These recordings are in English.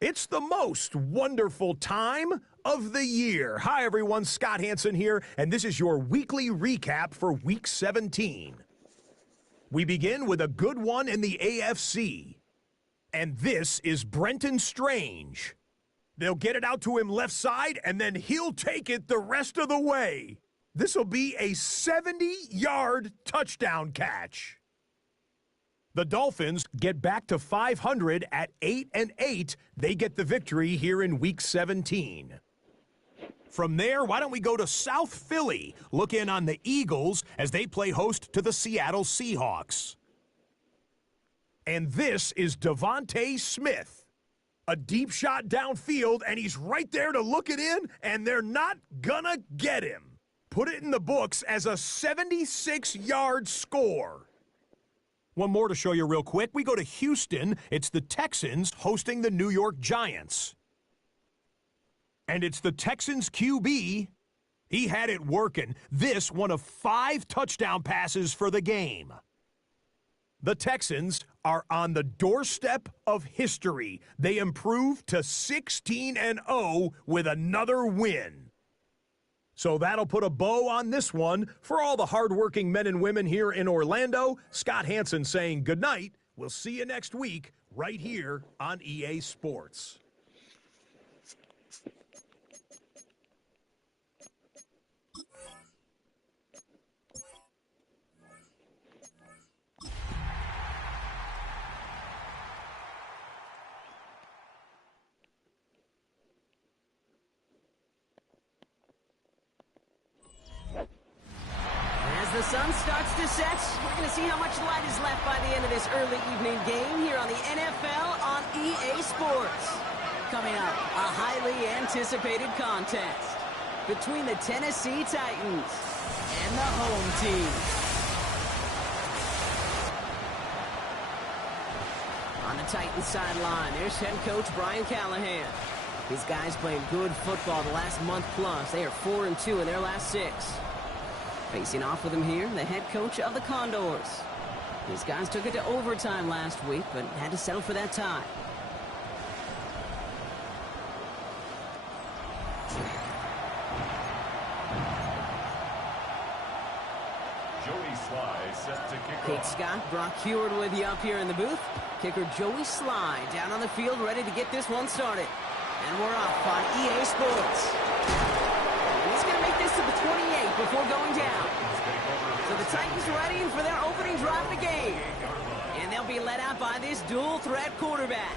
It's the most wonderful time of the year. Hi, everyone. Scott Hansen here, and this is your weekly recap for Week 17. We begin with a good one in the AFC, and this is Brenton Strange. They'll get it out to him left side, and then he'll take it the rest of the way. This will be a 70-yard touchdown catch. The Dolphins get back to 500 at 8-8. They get the victory here in Week 17. From there, why don't we go to South Philly, look in on the Eagles as they play host to the Seattle Seahawks. And this is Devontae Smith. A deep shot downfield, and he's right there to look it in, and they're not gonna get him. Put it in the books as a 76-yard score. One more to show you real quick. We go to Houston. It's the Texans hosting the New York Giants. And it's the Texans QB. He had it working. This one of 5 touchdown passes for the game. The Texans are on the doorstep of history. They improved to 16-0 with another win. So that'll put a bow on this one. For all the hardworking men and women here in Orlando, Scott Hansen saying good night. We'll see you next week right here on EA Sports. The sun starts to set. We're going to see how much light is left by the end of this early evening game here on the NFL on EA Sports. Coming up, a highly anticipated contest between the Tennessee Titans and the home team. On the Titans sideline, there's head coach Brian Callahan. His guys playing good football the last month plus. They are 4-2 in their last 6. Facing off with him here, the head coach of the Condors. These guys took it to overtime last week, but had to settle for that tie. Joey Sly set to kick Kate off. Scott, Brock Heward with you up here in the booth. Kicker Joey Sly down on the field, ready to get this one started. And we're off on EA Sports. And he's going to make this to the 28 before going down. So the Titans ready for their opening drive of the game. And they'll be led out by this dual-threat quarterback.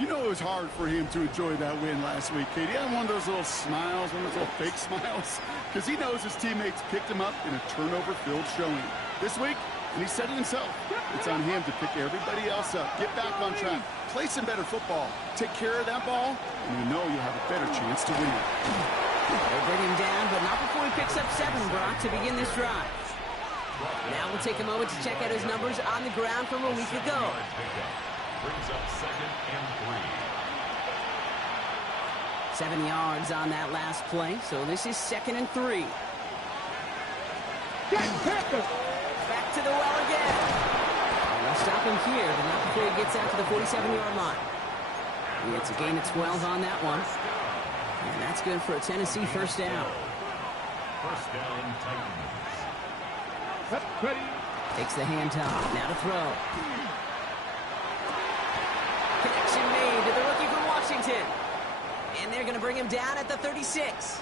You know it was hard for him to enjoy that win last week, Katie. He had one of those little smiles, one of those little fake smiles, because he knows his teammates picked him up in a turnover-filled showing. This week, and he said it himself, it's on him to pick everybody else up, get back on track, play some better football, take care of that ball, and you know you'll have a better chance to win. They'll bring him down, but not before he picks up 7, Brock, to begin this drive. Now we'll take a moment to check out his numbers on the ground from a week ago. Brings up 2nd and 3. 7 yards on that last play, so this is 2nd and 3. Back to the well again. And they'll stop him here, but not before he gets out to the 47-yard line. It's a gain of 12 on that one. And that's good for a Tennessee first down. First down, Titans. Takes the handoff. Now to throw. Connection made to the rookie from Washington. And they're going to bring him down at the 36.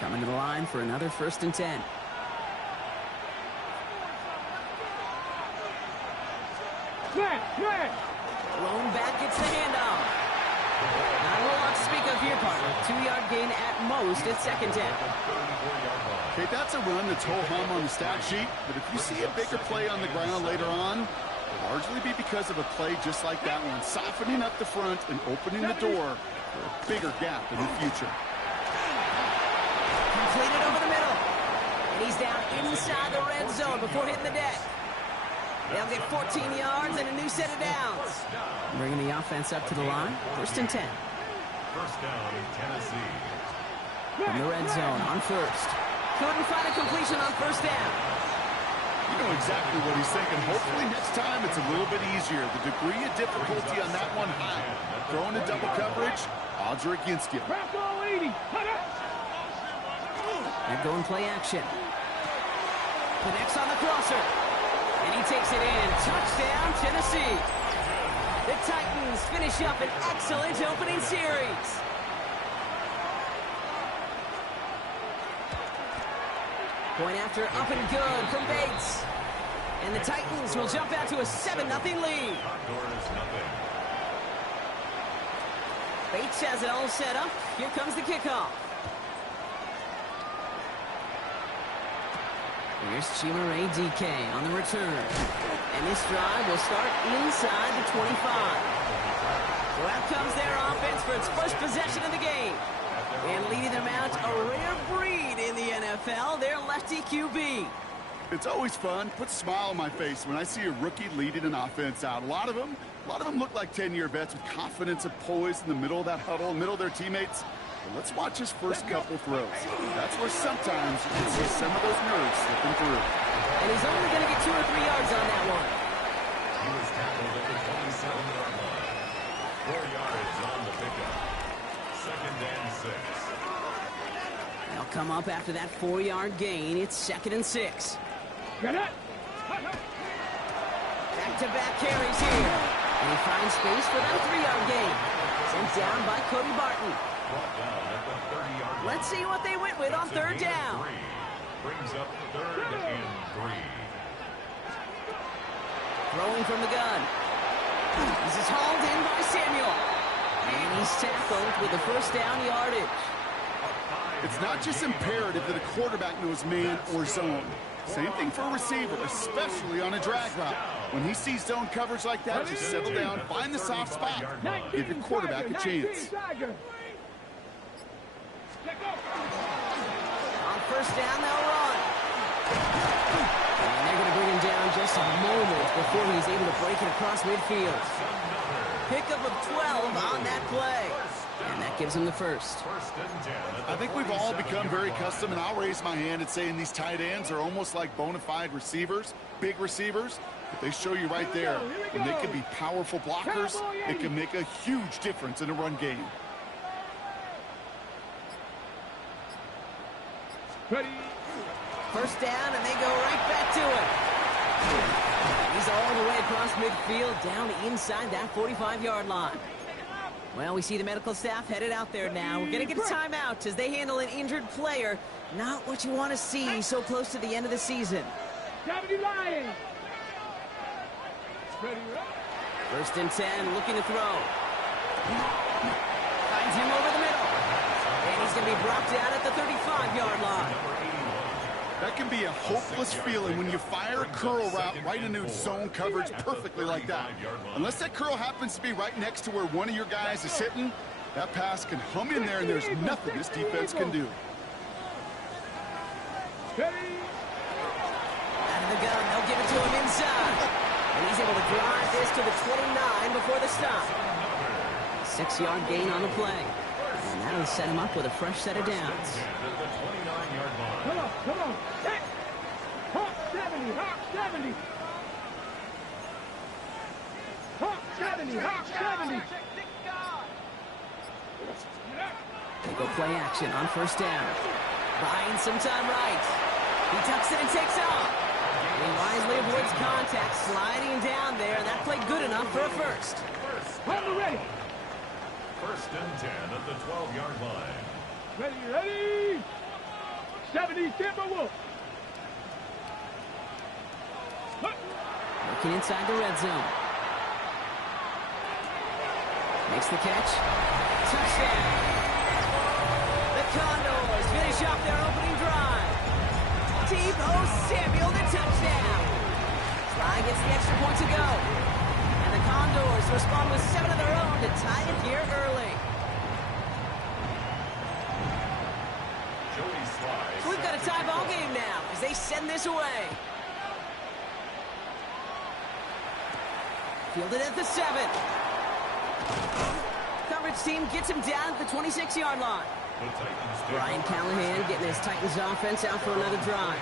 Coming to the line for another 1st and 10. Blown back, gets the handoff. Not a whole lot to speak of here, partner. 2-yard gain at most at 2nd 10. Okay, that's a run that's ho-hum on the stat sheet, but if you see a bigger play on the ground later on, it'll largely be because of a play just like that one, softening up the front and opening the door for a bigger gap in the future. Completed over the middle. And he's down inside the red zone before hitting the deck. They'll get 14 yards and a new set of downs. Bringing the offense up to the line. 1st and 10. First down, Tennessee. From the red zone on 1st. Couldn't find a completion on 1st down. You know exactly what he's thinking. Hopefully next time it's a little bit easier. The degree of difficulty on that one high. Throwing in double coverage, odds are against you. And going play action. Connects on the crosser. And he takes it in. Touchdown, Tennessee. The Titans finish up an excellent opening series. Point after up and good from Bates. And the Titans will jump out to a 7-0 lead. Bates has it all set up. Here comes the kickoff. Here's Chimere DK on the return. And this drive will start inside the 25. So out comes their offense for its first possession of the game. And leading them out, a rare breed in the NFL, their lefty QB. It's always fun, puts a smile on my face when I see a rookie leading an offense out. A lot of them look like 10-year vets with confidence and poise in the middle of that huddle, middle of their teammates. But let's watch his first couple throws. That's where sometimes you can see some of those nerves slipping through. And he's only going to get 2 or 3 yards on that one. He was tackled at the 27-yard line. 4 yards on the pickup. 2nd and 6. They'll come up after that 4-yard gain. It's 2nd and 6. Back-to-back carries here. And he finds space for that 3-yard gain. Sent down by Cody Barton. Let's see what they went with on 3rd down. Brings up 3rd and 3. Throwing from the gun. This is hauled in by Samuel. And he's tackled with the 1st down yardage. It's not just imperative that a quarterback knows man or zone. Same thing for a receiver, especially on a drag route. When he sees zone coverage like that, just settle down, find the soft spot, give your quarterback a chance. On 1st down, they'll run. And they're going to bring him down just a moment before he's able to break it across midfield. Pickup of 12 on that play. And that gives him the 1st. I think we've all become very accustomed, and I'll raise my hand and saying these tight ends are almost like bona fide receivers, big receivers. But they show you right there, when they can be powerful blockers, it can make a huge difference in a run game. First down, and they go right back to it. He's all the way across midfield, down inside that 45-yard line. Well, we see the medical staff headed out there now. We're going to get a timeout as they handle an injured player. Not what you want to see so close to the end of the season. 1st and 10, looking to throw. Finds him over the middle. And he's going to be brought down at the 35-yard line. That can be a hopeless feeling when you fire a curl route right into zone coverage perfectly like that. Unless that curl happens to be right next to where one of your guys is sitting, that pass can hum in there and there's nothing this defense can do. Out of the gun, they'll give it to him inside. And he's able to drive this to the 29 before the stop. 6-yard gain on the play. And that'll set him up with a fresh set of downs. Come on. Hey. Hawk 70. Hawk 70. They go play action on 1st down. Buying some time right. He tucks it and takes off. He wisely avoids contact, sliding down there, and that played good enough for a 1st. Hold ready. 1st and 10 at the 12-yard line. Ready. 70 Timberwolves. Looking inside the red zone. Makes the catch. Touchdown. The Condors finish off their opening drive. Tebow Samuel, the touchdown. Sly gets the extra point to go. And the Condors respond with 7 of their own to tie it here early. So we've got a tie ball game now as they send this away. Fielded at the 7. Coverage team gets him down at the 26-yard line. Brian Callahan getting his Titans offense out for another drive.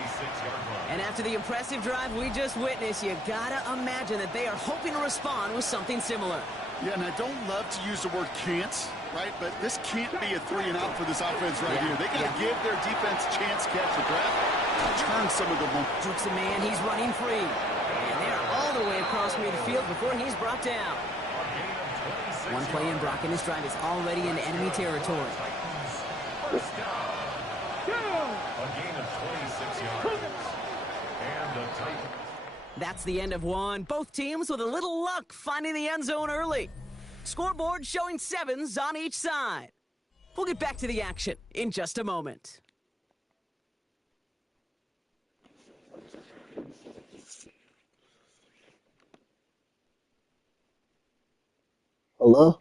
And after the impressive drive we just witnessed, you gotta imagine that they are hoping to respond with something similar. Yeah, and I don't love to use the word can't, right? But this can't be a 3-and-out for this offense right here. They got to give their defense a chance to catch the breath and turn some of the momentum. Jukes a man, he's running free. And they're all the way across midfield before he's brought down. One play in, Brock, and his drive is already in enemy territory. First down. A gain of 26 yards. And a Titan. That's the end of one. Both teams with a little luck finding the end zone early. Scoreboard showing 7s on each side. We'll get back to the action in just a moment. Hello?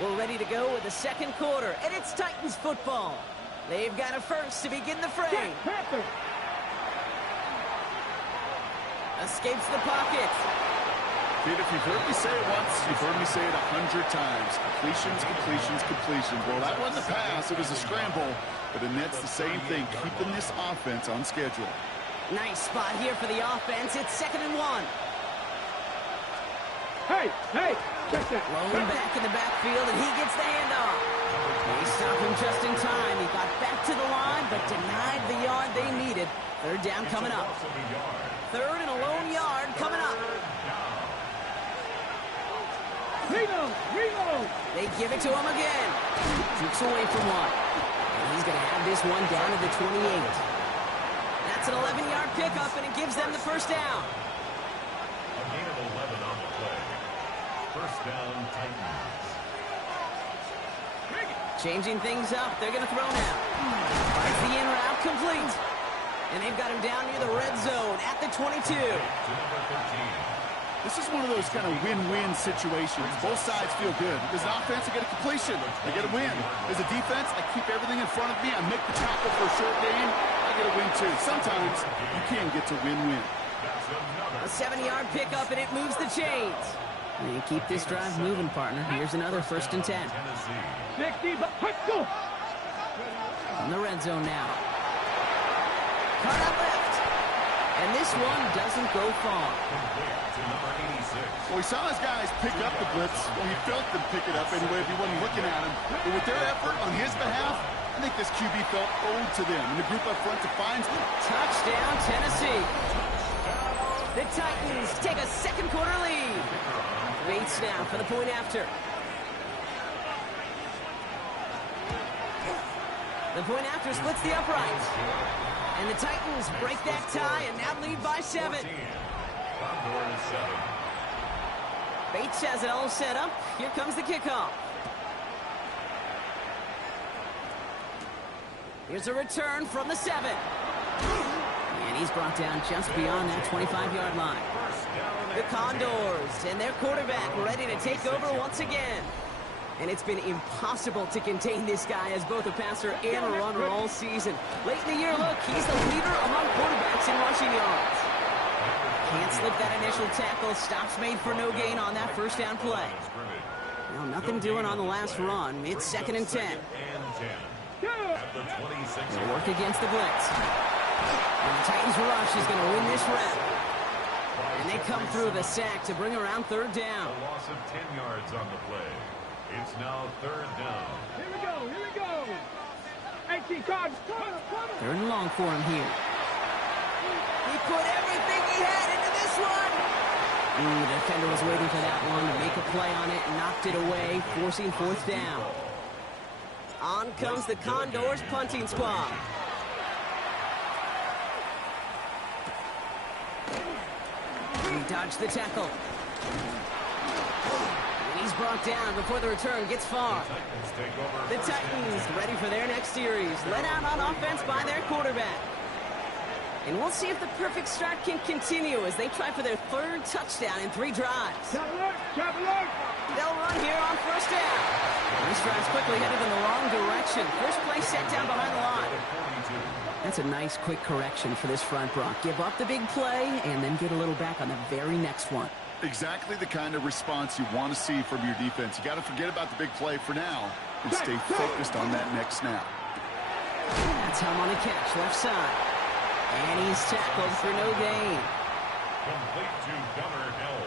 We're ready to go with the second quarter, and it's Titans football. They've got a first to begin the fray. Panther. Escapes the pocket. Dude, if you've heard me say it once, you've heard me say it 100 times. Completions, completions, completions. Well, that wasn't a pass. It was a scramble. But it nets the same thing, keeping this offense on schedule. Nice spot here for the offense. It's 2nd and 1. Hey, check that. Blown back in the backfield, and he gets the handoff. They stop him just in time. He got back to the line, but denied the yard they needed. Third down coming up. Third and a lone yard coming up. Reload. They give it to him again. Jukes away from one. And he's going to have this one down to the 28. That's an 11-yard pickup, and it gives them the first down. A gain of 11 on the play. First down, Titans. Changing things up. They're going to throw now. Finds the in route complete. And they've got him down near the red zone at the 22. To number 13. This is one of those kind of win-win situations. Both sides feel good. As an offense, I get a completion. I get a win. As a defense, I keep everything in front of me. I make the tackle for a short game. I get a win, too. Sometimes you can get to win-win. A 7-yard pickup, and it moves the chains. And you keep this drive moving, partner. Here's another 1st and 10. 60, but let's go. On the red zone now. Caught out left. And this one doesn't go far. Well, we saw his guys pick up the blitz. Well, he felt them pick it up anyway if he wasn't looking at him. But with their effort on his behalf, I think this QB felt owed to them. And the group up front defines them. Touchdown, Tennessee. The Titans take a second quarter lead. Bates now for the point after. The point after splits the uprights. And the Titans break that tie and now lead by 7. Bates has it all set up. Here comes the kickoff. Here's a return from the 7. And he's brought down just beyond that 25-yard line. The Condors and their quarterback ready to take over once again. And it's been impossible to contain this guy as both a passer and a runner all season. Late in the year, look, he's the leader among quarterbacks in rushing yards. Can't slip that initial tackle. Stops made for no gain on that first down play. Well, nothing doing on the last run. It's 2nd and 10. They'll work against the blitz. And the Titans rush is going to win this round. And they come through the sack to bring around 3rd down. A loss of 10 yards on the play. It's now third down. Here we go, here we go. 18 cards, cover. Third and long for him here. He put everything he had into this one. Ooh, the defender was waiting for that one to make a play on it, knocked it away, forcing fourth down. On comes the Condors punting squad. He dodged the tackle. He's brought down before the return gets far. Titans take over. The Titans ready for their next series, led out on offense by their quarterback. And we'll see if the perfect start can continue as they try for their third touchdown in 3 drives. Trap alert. They'll run here on first down. This drive's quickly headed in the wrong direction. First play set down behind the line. That's a nice quick correction for this front, Brock. Give up the big play and then get a little back on the very next one. Exactly the kind of response you want to see from your defense. You got to forget about the big play for now and stay focused on that next snap. That's him on the catch, left side. And he's tackled for no gain. Complete to Gunnar Hill.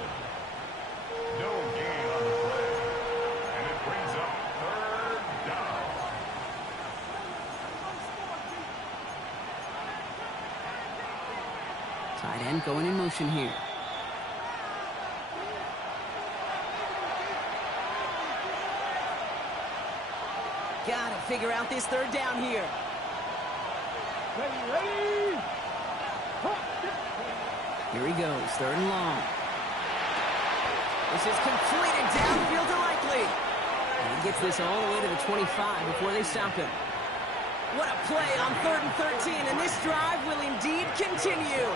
No gain on the play. And it brings up third down. Tight end going in motion here. Gotta figure out this third down here. Ready. Here he goes, third and long. This is completed downfield to Likely. And he gets this all the way to the 25 before they stop him. What a play on 3rd and 13, and this drive will indeed continue.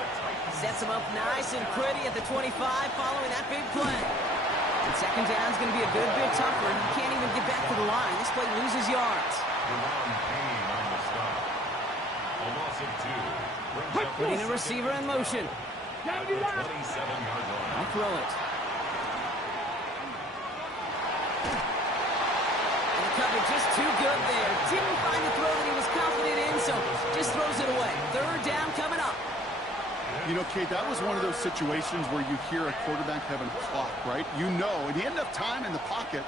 Sets him up nice and pretty at the 25 following that big play. And second down is going to be a good bit tougher. He can't even get back to the line. This play loses yards. Deron Payne on the stop. A loss of 2. Putting a receiver in motion. 27-yard line. I'll throw it. And the cover just too good there. Didn't find the throw that he was confident in, so just throws it away. Third down coming up. You know, Kate, that was one of those situations where you hear a quarterback having a clock, right? You know, and he had enough time in the pocket,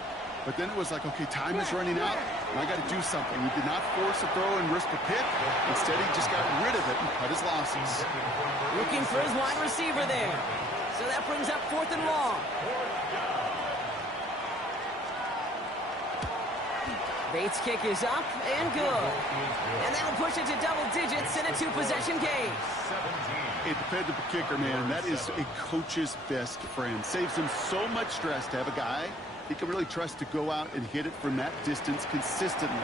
but then it was like, okay, time is running out, and I got to do something. He did not force a throw and risk a pick. Instead, he just got rid of it and cut his losses. Looking for his wide receiver there. So that brings up 4th and long. Bates' kick is up and good. And that'll push it to double digits in a 2-possession game. A dependable kicker, man, that is a coach's best friend. Saves him so much stress to have a guy he can really trust to go out and hit it from that distance consistently.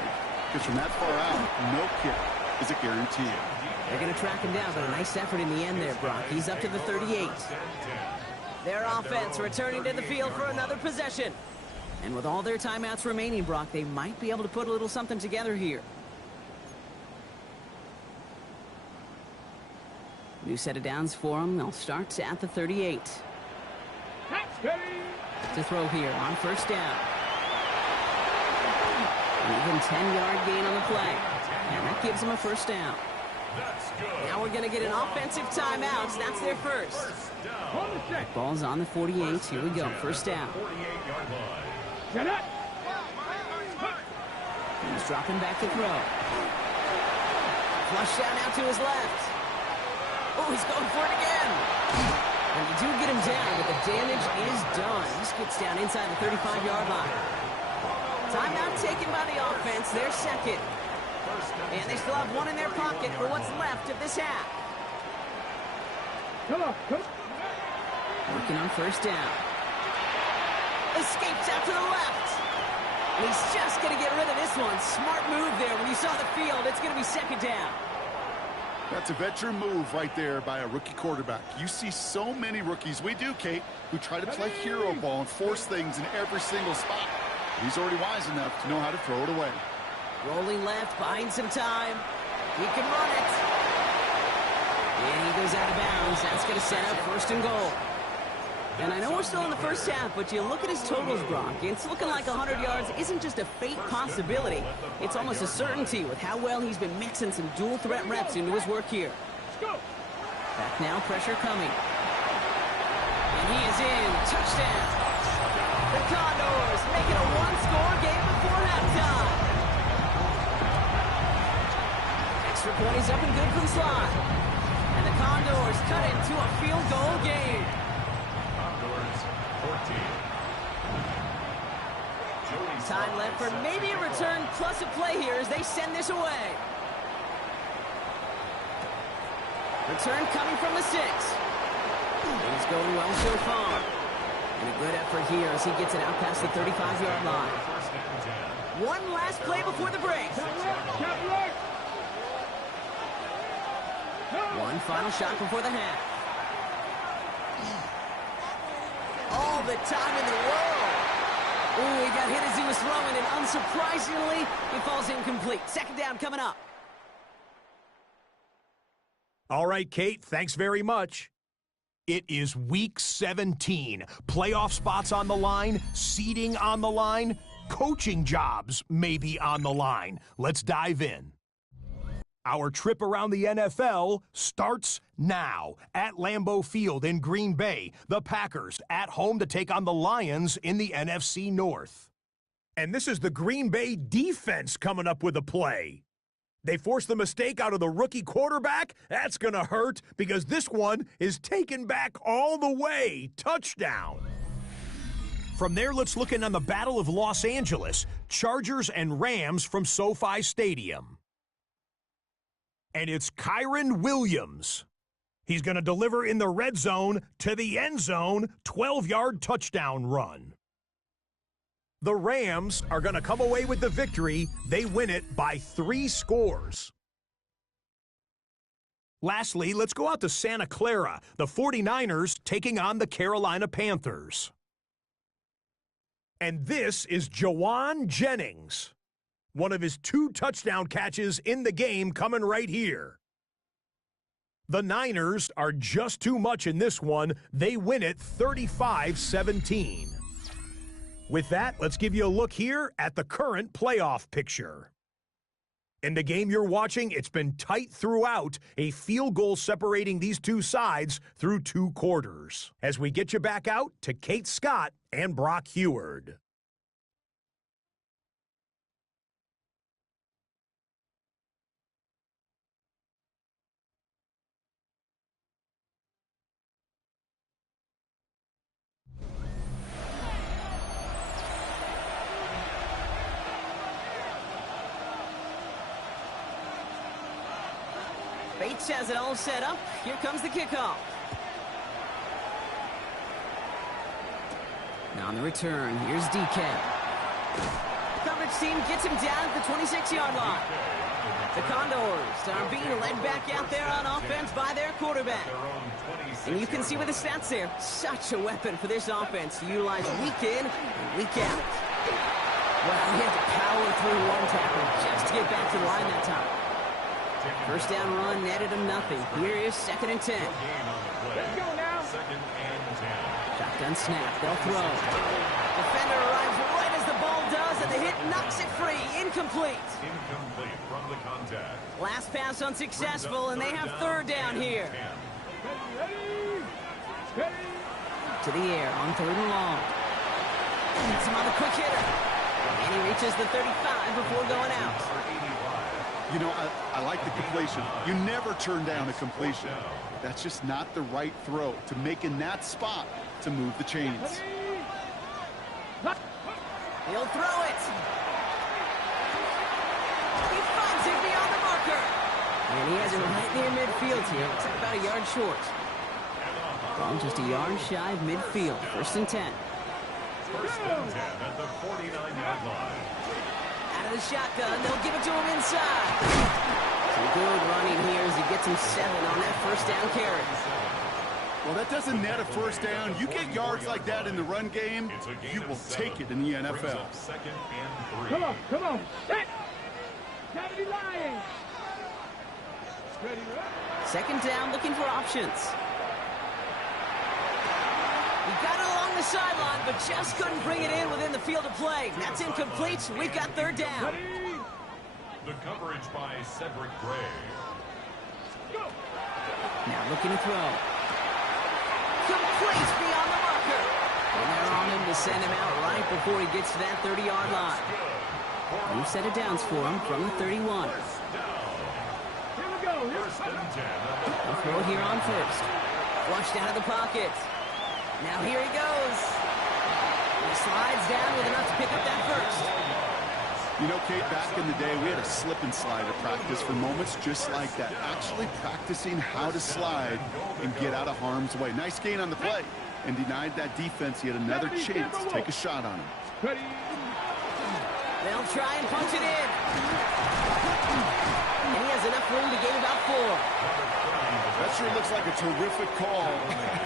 Because from that far out, no kick is a guarantee. They're going to track him down, but a nice effort in the end there, Brock. He's up to the 38. Their offense returning to the field for another possession. And with all their timeouts remaining, Brock, they might be able to put a little something together here. New set of downs for them. They'll start at the 38. To throw here on first down. An even 10-yard gain on the play. And that gives them a first down. Now we're going to get an offensive timeout. That's their first. Ball's on the 48. Here we go. First down. He's dropping back to throw. Flush down now to his left. Oh, he's going for it again. And they do get him down, but the damage is done. He gets down inside the 35-yard line. Timeout taken by the offense. They're second. And they still have one in their pocket for what's left of this half. Come on. Working on first down. Escapes out to the left. And he's just going to get rid of this one. Smart move there. When you saw the field, it's going to be second down. That's a veteran move right there by a rookie quarterback. You see so many rookies, we do, Kate, who try to play hero ball and force things in every single spot. He's already wise enough to know how to throw it away. Rolling left, buying some time. He can run it. And he goes out of bounds. That's going to set up first and goal. And I know we're still in the first half, but you look at his totals, Brock. It's looking like 100 yards isn't just a fake possibility. It's almost a certainty with how well he's been mixing some dual threat reps into his work here. Back now, pressure coming. And he is in. Touchdown. The Condors make it a one-score Extra point is up and good from Slide. And the Condors cut it to a field goal game. Condors 14. Time left for maybe a return plus a play here as they send this away. Return coming from the 6. He's going well so far. And a good effort here as he gets it out past the 35-yard line. One last play before the break. One final shot before the half. All the time in the world. Ooh, he got hit as he was throwing, and unsurprisingly, he falls incomplete. Second down coming up. All right, Kate, thanks very much. It is Week 17. Playoff spots on the line, seeding on the line, coaching jobs may be on the line. Let's dive in. Our trip around the NFL starts now at Lambeau Field in Green Bay. The Packers at home to take on the Lions in the NFC North. And this is the Green Bay defense coming up with a play. They forced the mistake out of the rookie quarterback. That's going to hurt because this one is taken back all the way. Touchdown. From there, let's look in on the Battle of Los Angeles. Chargers and Rams from SoFi Stadium. And it's Kyron Williams. He's going to deliver in the red zone to the end zone, 12-yard touchdown run. The Rams are going to come away with the victory. They win it by 3 scores. Lastly, let's go out to Santa Clara. The 49ers taking on the Carolina Panthers. And this is Jawan Jennings. One of his 2 touchdown catches in the game coming right here. The Niners are just too much in this one. They win it 35-17. With that, let's give you a look here at the current playoff picture. In the game you're watching, it's been tight throughout, a field goal separating these two sides through 2 quarters. As we get you back out to Kate Scott and Brock Heward. Bates has it all set up. Here comes the kickoff. Now on the return, here's DK. Coverage team gets him down at the 26-yard line. The Condors are being led back out there on offense by their quarterback. And you can see with the stats there, such a weapon for this offense to utilize week in and week out. Well, he had to power through one tackle just to get back to the line that time. First down run netted him nothing. Here is 2nd and 10. Let's go now. Shotgun snap. They'll throw. Defender arrives right as the ball does, and the hit knocks it free. Incomplete. Incomplete from the contact. Last pass unsuccessful, and they have 3rd down here. To the air on 3rd and long. Hits him on the quick hitter. And he reaches the 35 before going out. You know, I like the completion. You never turn down a completion. That's just not the right throw to make in that spot to move the chains. He'll throw it. He finds it beyond the marker. And he has it right near midfield here. It's about a yard short. Well, just a yard shy of midfield. 1st and 10. 1st and 10 at the 49-yard line. Out of the shotgun, they'll give it to him inside. Some good running here as he gets him 7 on that 1st down carry. Well, that doesn't net a 1st down. You get yards like that in the run game, you will take it in the NFL. 2nd and 3. Come on. Set. Gotta be lying. Ready, right? 2nd down, looking for options. He got it along the sideline, but just couldn't bring it in within the field of play. That's incomplete. We've got 3rd down. The coverage by Cedric Gray. Now looking to throw. Complete beyond the marker. And they're on him to send him out right before he gets to that 30-yard line. New set of downs for him from the 31. First and 10. The throw here on first. Flushed out of the pocket. Now here he goes. He slides down with enough to pick up that first. You know, Kate, back in the day, we had a slip and slide at practice for moments just like that. Actually practicing how to slide and get out of harm's way. Nice gain on the play and denied that defense yet another chance to take a shot on him. Ready. They'll try and punch it in. And he has enough room to gain about 4. That sure looks like a terrific call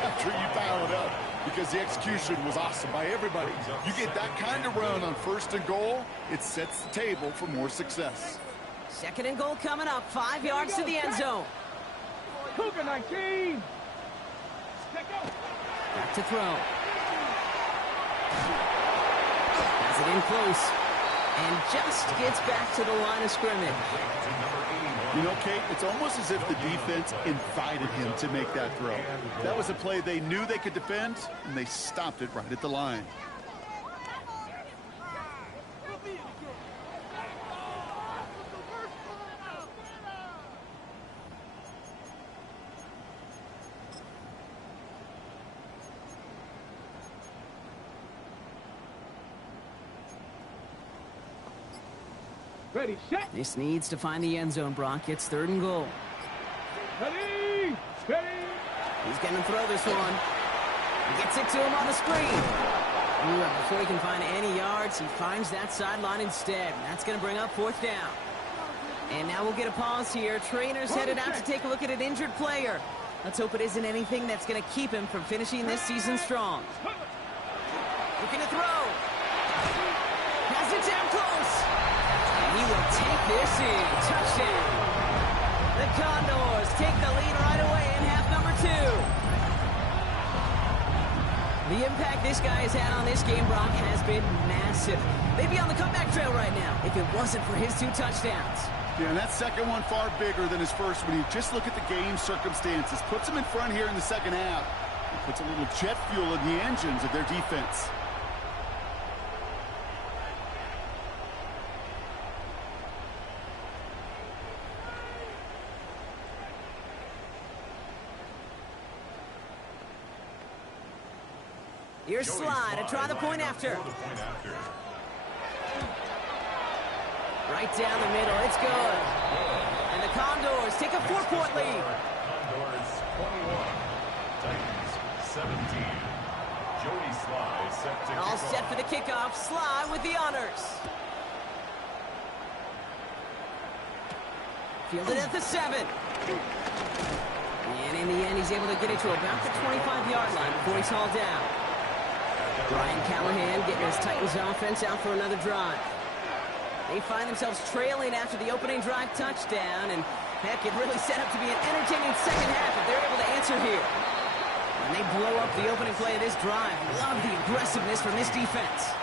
after you foul it up, because the execution was awesome by everybody. You get that kind of run on first and goal, it sets the table for more success. Second and goal coming up. 5 yards to the end zone. Cougar 19. Back to throw. Has it in close. And just gets back to the line of scrimmage. You know, Kate, it's almost as if the defense invited him to make that throw. That was a play they knew they could defend, and they stopped it right at the line. Ready, set. This needs to find the end zone, Brock. It's 3rd and goal. Ready, ready. He's going to throw this one. He gets it to him on the screen. Ooh, before he can find any yards, he finds that sideline instead. That's going to bring up 4th down. And now we'll get a pause here. Trainer's headed out to take a look at an injured player. Let's hope it isn't anything that's going to keep him from finishing this season strong. Looking to throw. Has it down close. And he will take this in. Touchdown. The Condors take the lead right away in half number 2. The impact this guy has had on this game, Brock, has been massive. They'd be on the comeback trail right now if it wasn't for his 2 touchdowns. Yeah, and that second one far bigger than his first when you just look at the game circumstances. Puts him in front here in the second half. It puts a little jet fuel in the engines of their defense. Here's Slide to try the point after. Right down the middle. It's good. And the Condors take a 4-point lead. Condors 21. Titans 17. Jody Sly set to All kick set off. for the kickoff. Sly with the honors. Fielded at the 7. And in the end, he's able to get it to about the 25-yard line before he's hauled down. Brian Callahan getting his Titans offense out for another drive. They find themselves trailing after the opening drive touchdown, and heck, it really set up to be an entertaining second half if they're able to answer here. And they blow up the opening play of this drive. Love the aggressiveness from this defense.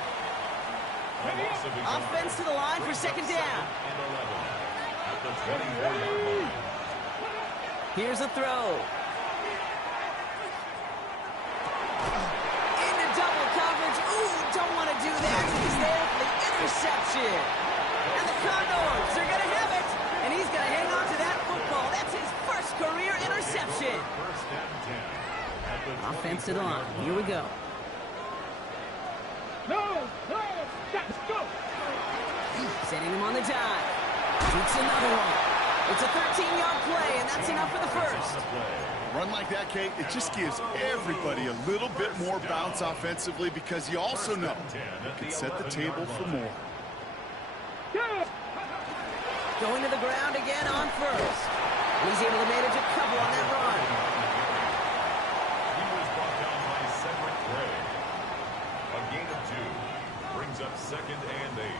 Offense to the line for second down. And 11 at the 24-yard line. Here's a throw. Into double coverage. Ooh, don't want to do that. He's there for the interception. And the Condors are going to have it. And he's going to hang on to that football. That's his first career interception. First and 10 at the Offense to the line. Here we go. No, let's go. Setting him on the dive. Shoots another one. It's a 13-yard play, and that's enough for the first. A run like that, Kate, it just gives everybody a little bit more bounce offensively, because you also know it can set the table for more. Going to the ground again on first. And he's able to manage a couple on that run. He was brought down by Cedric Gray. A gain of 2 brings up second and 8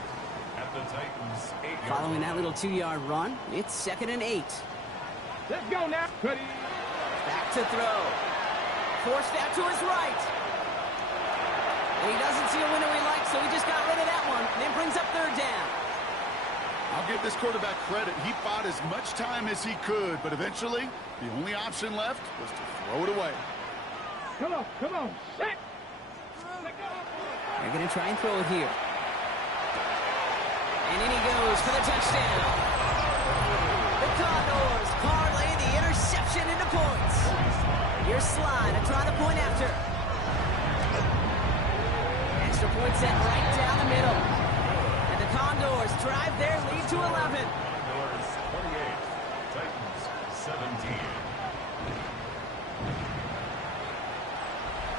at the Titans' 8-yard Following that line. little 2-yard run, it's second and 8. Let's go now. Ready. Back to throw. Forced out to his right. And he doesn't see a window he likes, so he just got rid of that one. And then brings up third down. I'll give this quarterback credit. He fought as much time as he could, but eventually the only option left was to throw it away. Come on, set. They're going to try and throw it here. And in he goes for the touchdown. The Condors, part transition into points. Here's Slide to try the point after. Extra point set right down the middle. And the Condors drive their lead to 11. Condors 28, Titans 17.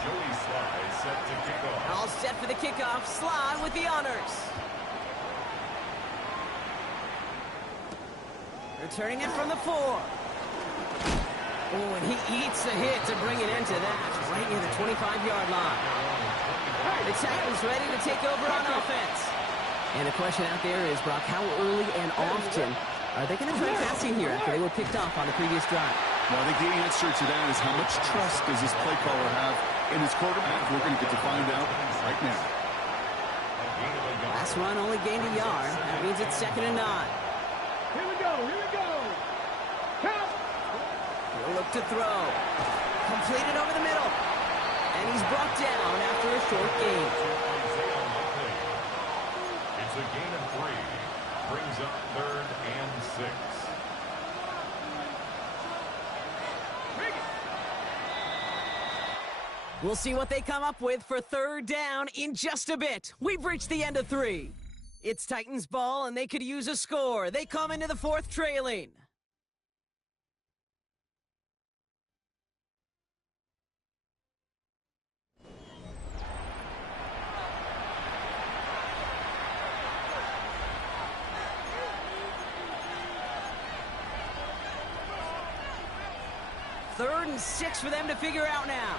Joey Slide set to kick off. All set for the kickoff. Slide with the honors. Returning it from the 4. Oh, and he eats a hit to bring it into that. Right near the 25-yard line. The Titans ready to take over on offense. And the question out there is, Brock, how early and often are they going to try passing here after they were picked off on the previous drive? Well, I think the answer to that is how much trust does this play caller have in his quarterback? We're going to get to find out right now. Last run only gained a yard. That means it's 2nd and 9. Here we go, here we go. Count. He'll look to throw. Completed over the middle. And he's brought down after a short gain. It's a gain of 3. Brings up 3rd and 6. We'll see what they come up with for 3rd down in just a bit. We've reached the end of 3. It's Titans ball, and they could use a score. They come into the 4th trailing. Third and 6 for them to figure out now.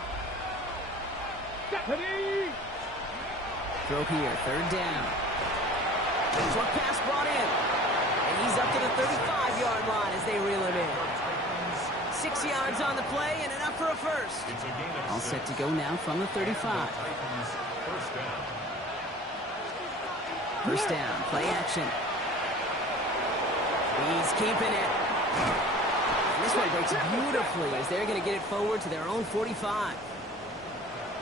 Stephanie. Throw here, 3rd down. Short pass brought in. And he's up to the 35-yard line as they reel him in. 6 yards on the play and enough for a first. It's a gain of All 6. set to go now from the 35. Titans first down. First down, play action. He's keeping it. And this one breaks beautifully as they're going to get it forward to their own 45.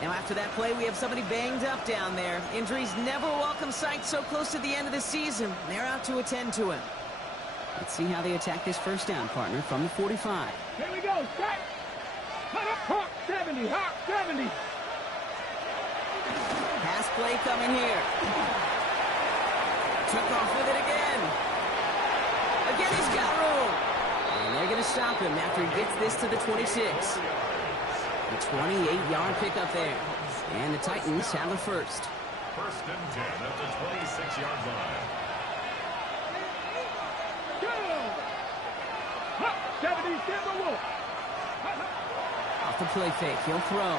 Now after that play, we have somebody banged up down there. Injuries never a welcome sight so close to the end of the season. They're out to attend to him. Let's see how they attack this first down, partner, from the 45. Here we go, set. Hawk 70, Hawk 70. Pass play coming here. Took off with it again. Again, he's got room. And they're going to stop him after he gets this to the 26. A 28-yard pickup there. And the Titans have the first. 1st and 10 at the 26-yard line. Go. Hawk 70, Silver Wolf. Off the play fake, he'll throw.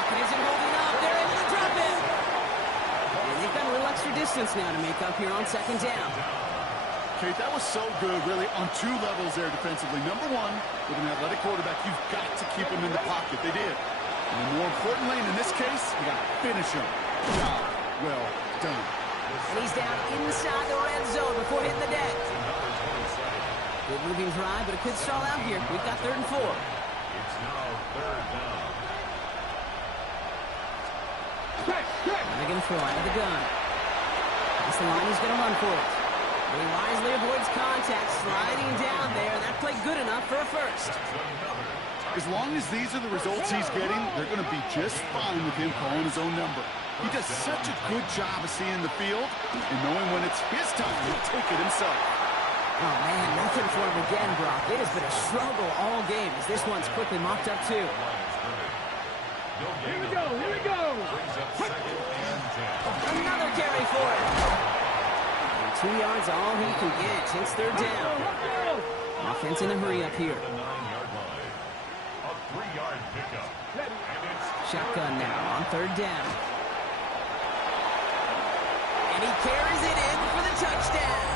Pocket isn't holding up. They're able to drop it. And they've got a little extra distance now to make up here on 2nd down. Kate, that was so good, really, on 2 levels there defensively. Number 1, with an athletic quarterback, you've got to keep him in the pocket. They did. And more importantly, and in this case, you got to finish him. Job well done. And he's down inside the red zone before hitting the deck. Good moving drive, but it could stall out here. We've got 3rd and 4. It's now 3rd down. They're going to throw out of the gun. That's the line, he's going to run for it. But he wisely avoids contact, sliding down there. That played good enough for a first. As long as these are the results he's getting, they're going to be just fine with him calling his own number. He does such a good job of seeing the field and knowing when it's his time to take it himself. Oh, man, nothing for him again, Brock. It has been a struggle all game as this one's quickly mocked up, too. Here we go, here we go. Another carry for it. And 2 yards all he can get. It's 3rd down. Offense in a hurry up here. The 9-yard line. A 3-yard pickup. And it's Shotgun now on 3rd down. And he carries it in for the touchdown.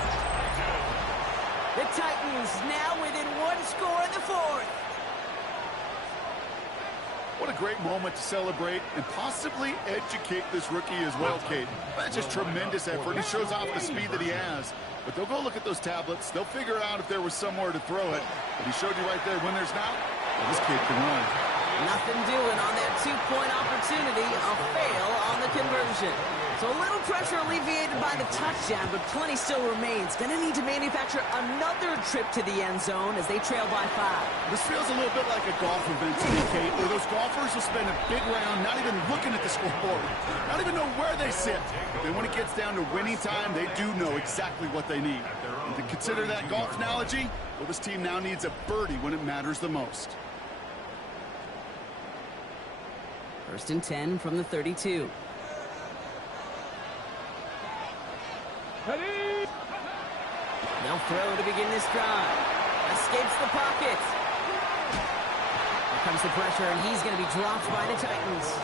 The Titans now within 1 score in the 4th. What a great moment to celebrate and possibly educate this rookie as well, Kate. That's just tremendous effort. He shows off the speed that he has. But they'll go look at those tablets. They'll figure out if there was somewhere to throw it. But he showed you right there, when there's not, well, this kid can run. Nothing doing on that 2-point opportunity. A fail on the conversion. So a little pressure alleviated by the touchdown, but plenty still remains. Gonna need to manufacture another trip to the end zone as they trail by 5. This feels a little bit like a golf event to me, Kate, where those golfers will spend a big round not even looking at the scoreboard, not even know where they sit. Then when it gets down to winning time, they do know exactly what they need. And to consider that golf analogy, well, this team now needs a birdie when it matters the most. 1st and 10 from the 32. Ready? They'll throw to begin this drive. Escapes the pocket. Here comes the pressure, and he's going to be dropped by the Titans.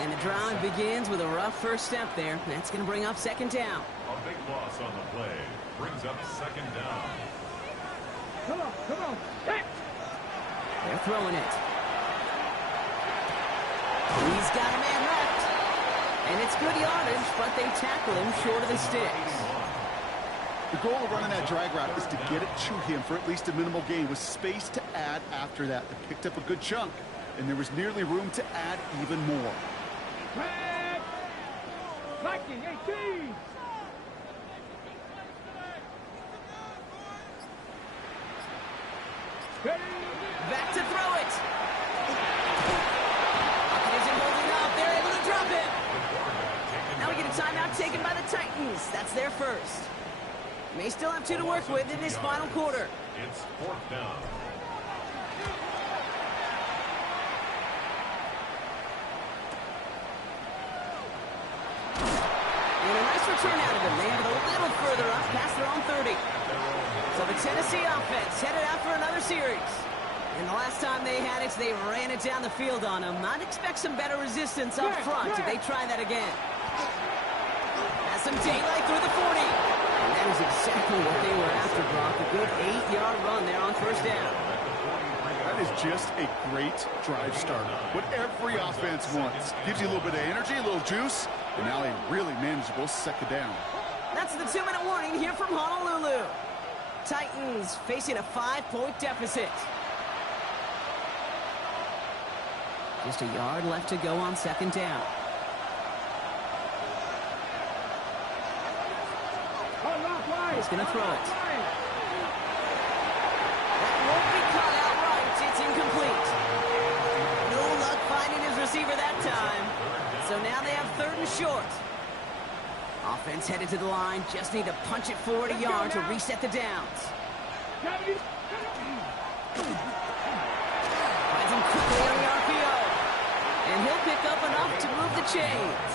And the drive begins with a rough first step there. That's going to bring up 2nd down. A big loss on the play brings up 2nd down. Come on. Hey. They're throwing it. He's got a man left. And it's good yardage, but they tackle him short of the sticks. The goal of running that drag route is to get it to him for at least a minimal gain with space to add after that. They picked up a good chunk, and there was nearly room to add even more. Red. Viking 18. Ready? Back to throw it. Isn't holding up. They're able to drop it. Now we get a timeout taken by the Titans. That's their first. May still have 2 to work with in this final quarter. It's 4th down. And a nice return out of him. They have it a little further up past their own 30. So the Tennessee offense headed out for another series. And the last time they had it, they ran it down the field on him. I'd expect some better resistance up front if they try that again. Has some daylight through the 40. And that is exactly what they were after, Brock. A good 8-yard run there on 1st down. That is just a great drive starter. What every offense wants. Gives you a little bit of energy, a little juice, and now a really manageable 2nd down. That's the 2-minute warning here from Honolulu. Titans facing a 5-point deficit. Just a yard left to go on 2nd down. He's going to throw it. That won't be caught outright. It's incomplete. No luck finding his receiver that time. So now they have 3rd and short. Offense headed to the line. Just need to punch it forward a yard to reset the downs. Finds him quickly on the RPO. And he'll pick up enough to move the chains.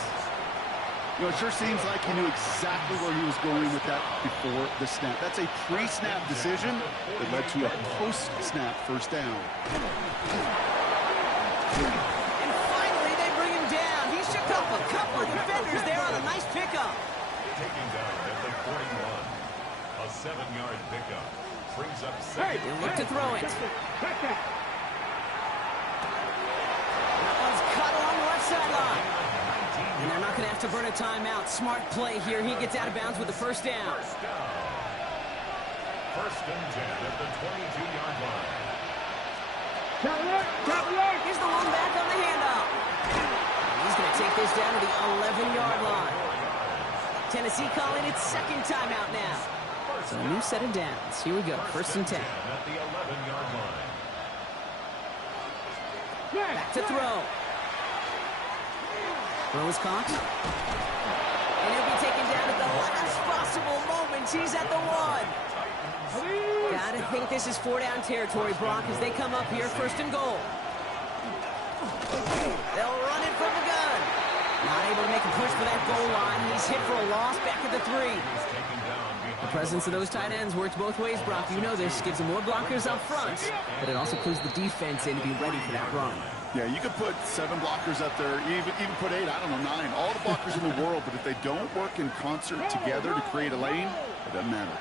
You know, it sure seems like he knew exactly where he was going with that before the snap. That's a pre-snap decision that led to a post-snap 1st down. And finally, they bring him down. He shook up a couple of defenders there on a nice pickup. Taking down at the 41. A 7-yard pickup brings up 2nd. They'll look to throw it. Back that. That one's cut along the left sideline. And they're not going to have to burn a timeout. Smart play here. He gets out of bounds with the 1st down. 1st and 10 at the 22-yard line. Here's the one back on the handoff. He's going to take this down to the 11-yard line. Tennessee calling its 2nd timeout now. So a new set of downs. Here we go. 1st and 10. At the 11-yard line. Back to throw. Throw is caught. And he'll be taken down at the last possible moment. He's at the 1. Gotta think this is 4-down territory, Brock, as they come up here 1st and goal. They'll run it from the gun. Not able to make a push for that goal line. He's hit for a loss back at the 3. The presence of those tight ends works both ways, Brock. You know this. Gives them more blockers up front, but it also clues the defense in to be ready for that run. Yeah, you could put 7 blockers up there, even put 8, I don't know, 9. All the blockers in the world, but if they don't work in concert together to create a lane, it doesn't matter.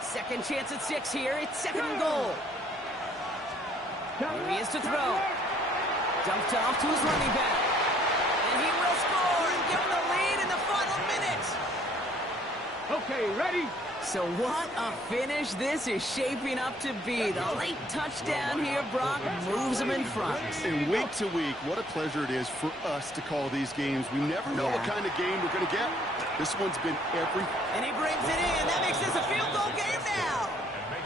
2nd chance at 6 here. It's 2nd and goal. Here he is to throw. Dumped off to his running back. And he will score and give him the lead in the final minute. Okay, ready? So what a finish this is shaping up to be. The late touchdown here, Brock, moves them in front. And week to week, what a pleasure it is for us to call these games. We never know what kind of game we're going to get. This one's been everything. And he brings it in. That makes this a field goal game now.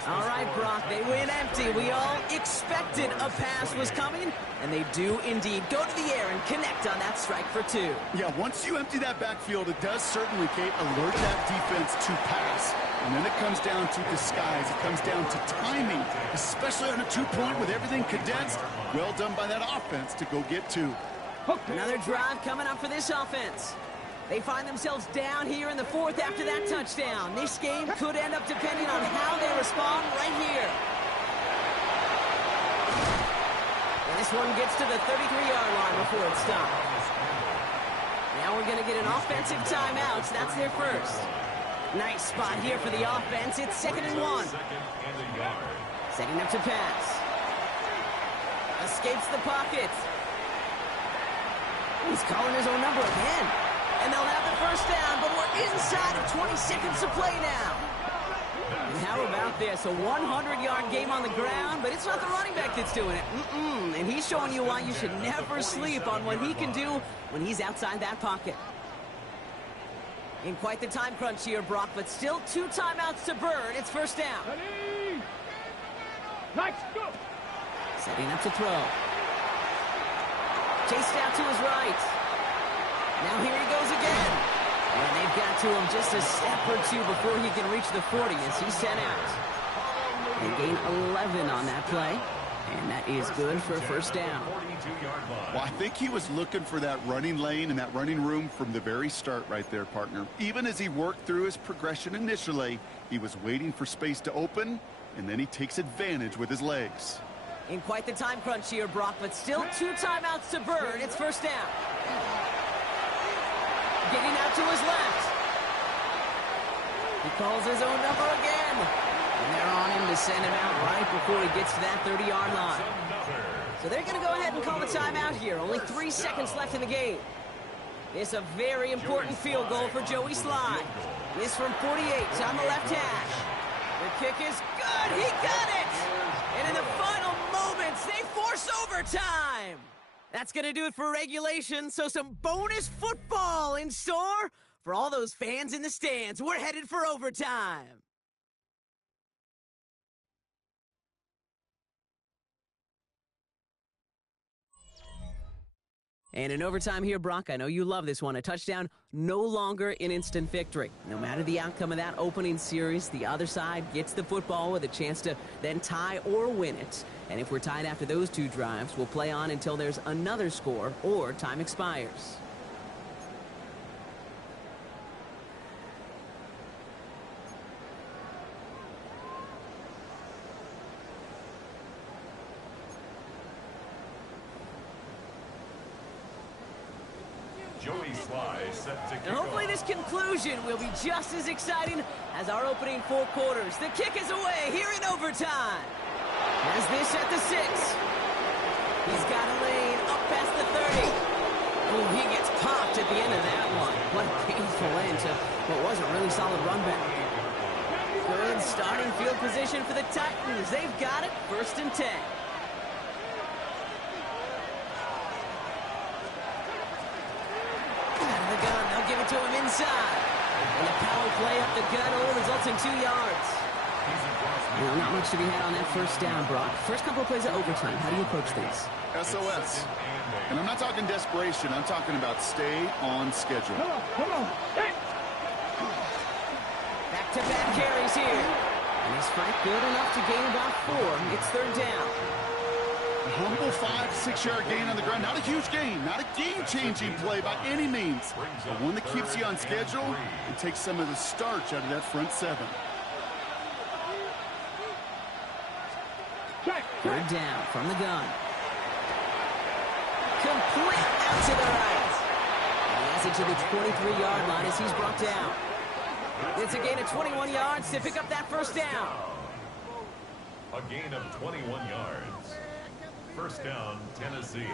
All right, Brock, they win empty. We all expected a pass was coming, and they do indeed go to the air and connect on that strike for 2. Yeah, once you empty that backfield, it does certainly, Kate, alert that defense to pass. And then it comes down to disguise. It comes down to timing, especially on a 2-point with everything condensed. Well done by that offense to go get 2. Another drive coming up for this offense. They find themselves down here in the 4th after that touchdown. This game could end up depending on how they respond right here. And this one gets to the 33-yard line before it stops. Now we're going to get an offensive timeout. So that's their first. Nice spot here for the offense. It's 2nd and 1. Setting up to pass. Escapes the pocket. He's calling his own number again. And they'll have the first down, but we're inside of 20 seconds to play now. And how about this? A 100-yard game on the ground, but it's not the running back that's doing it. And he's showing you why you should never sleep on what he can do when he's outside that pocket. In quite the time crunch here, Brock, but still 2 timeouts to burn. It's first down. Let's go. Setting up to throw. Chased out to his right. Now here he goes again. And they've got to him just a step or 2 before he can reach the 40 as he's sent out. They gain 11 on that play. And that is good for a first down. Well, I think he was looking for that running lane and that running room from the very start right there, partner. Even as he worked through his progression initially, he was waiting for space to open, and then he takes advantage with his legs. In quite the time crunch here, Brock, but still 2 timeouts to burn. It's first down. Getting out to his left. He calls his own number again. And they're on him to send him out right before he gets to that 30-yard line. So they're going to go ahead and call the timeout here. Only 3 seconds left in the game. It's a very important field goal for Joey Slye. This from 48 on the left hash. The kick is good. He got it. And in the final moments, they force overtime. That's going to do it for regulation, so some bonus football in store for all those fans in the stands. We're headed for overtime. And in overtime here, Brock, I know you love this one. A touchdown, no longer an instant victory. No matter the outcome of that opening series, the other side gets the football with a chance to then tie or win it. And if we're tied after those 2 drives, we'll play on until there's another score or time expires. Joey Slye set to kick And hopefully off. this conclusion will be just as exciting as our opening 4 quarters. The kick is away here in overtime. Has this at the 6. He's got a lane up past the 30. Oh, he gets popped at the end of that one. What a painful end to what was a really solid run back. Good starting field position for the Titans. They've got it, 1st and 10. Give it to him inside. And the power play up the gut only results in 2 yards. Not much to be had on that first down, Brock. First couple of plays of overtime. How do you approach these? SOS. And I'm not talking desperation. I'm talking about stay on schedule. Come on. Hey. Back-to-back carries here. And is Frank good enough to gain about 4? It's 3rd down. A humble 5-6-yard gain on the ground. Not a huge gain. Not a game-changing play by any means. But one that keeps you on schedule and takes some of the starch out of that front 7. 3rd down from the gun. Complete out to the right. And he has it to the 23-yard line as he's brought down. It's a gain of 21 yards to pick up that first down. A gain of 21 yards. First down, Tennessee.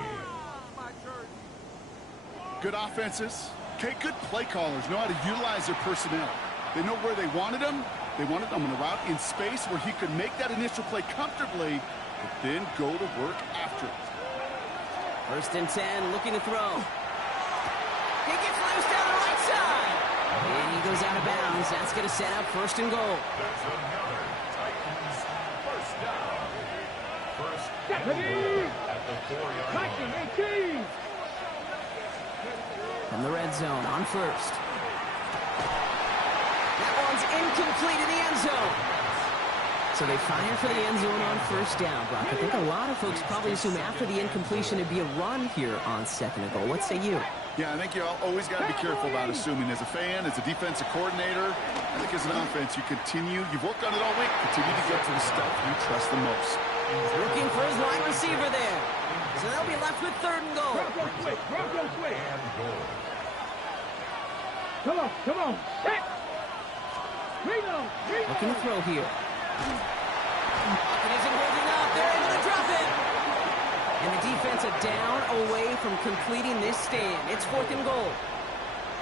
Good offenses. Okay, good play callers know how to utilize their personnel. They know where they wanted them, They wanted him on a route in space where he could make that initial play comfortably, but then go to work after it. 1st and 10, looking to throw. He gets loose down the right side. And he goes out of bounds. That's going to set up 1st and goal. That's another Titans first down. First and goal at the 4-yard line. From the red zone on 1st. That one's incomplete in the end zone. So they fire for the end zone on 1st down, Brock. I think a lot of folks probably assume after the incompletion it'd be a run here on 2nd and goal. What say you? Yeah, I think you always got to be careful about assuming. As a fan, as a defensive coordinator, I think as an offense, you've worked on it all week, continue to get to the stuff you trust the most. Looking for his wide receiver there. So they'll be left with 3rd and goal. Come on. Hit. Looking to throw here. It isn't holding up. They're able to drop it. And the defense a down away from completing this stand. It's 4th and goal.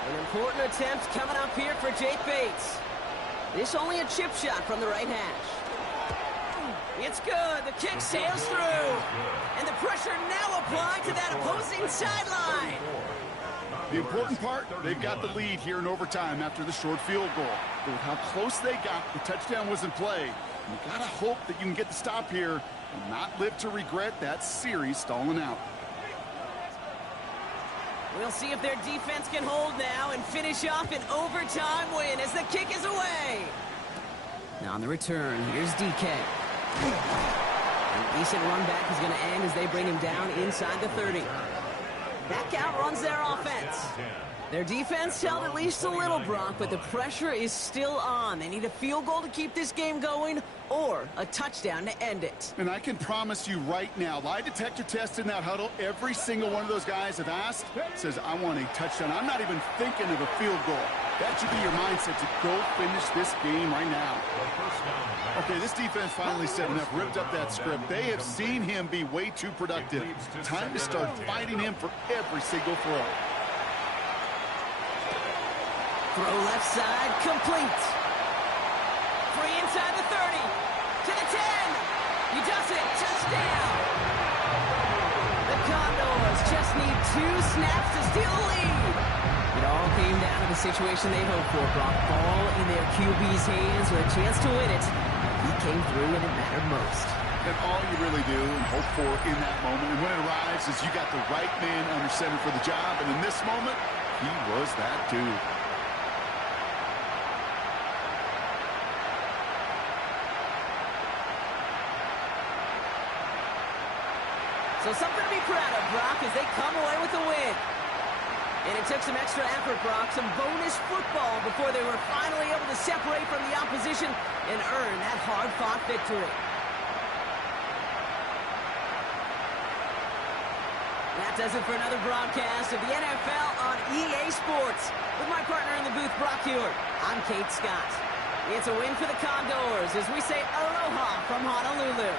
An important attempt coming up here for Jake Bates. This only a chip shot from the right hash. It's good. The kick sails through. And the pressure now applied to that opposing sideline. The important part, they've got the lead here in overtime after the short field goal. But with how close they got, the touchdown was in play. You got to hope that you can get the stop here and not live to regret that series stalling out. We'll see if their defense can hold now and finish off an overtime win as the kick is away. Now on the return, here's DK. A decent run back is going to end as they bring him down inside the 30. That outruns their offense. Their defense held at least a little, Brock, but the pressure is still on. They need a field goal to keep this game going or a touchdown to end it. And I can promise you right now, lie detector test in that huddle, every single one of those guys have asked says, I want a touchdown. I'm not even thinking of a field goal. That should be your mindset to go finish this game right now. Okay, this defense finally said enough, ripped up that script. They have seen him be way too productive. Time to start fighting him for every single throw. Throw left side, complete. Free inside the 30, to the 10. He does it, touchdown. The Condors just need 2 snaps to steal the lead. It all came down to the situation they hoped for, Brock. Ball in their QB's hands with a chance to win it. He came through and it mattered most. And all you really do and hope for in that moment, and when it arrives, is you got the right man under center for the job, and in this moment, he was that dude. So something to be proud of, Brock, as they come away with the win. And it took some extra effort, Brock, some bonus football before they were finally able to separate from the opposition and earn that hard-fought victory. That does it for another broadcast of the NFL on EA Sports. With my partner in the booth, Brock Hewitt, I'm Kate Scott. It's a win for the Condors as we say aloha from Honolulu.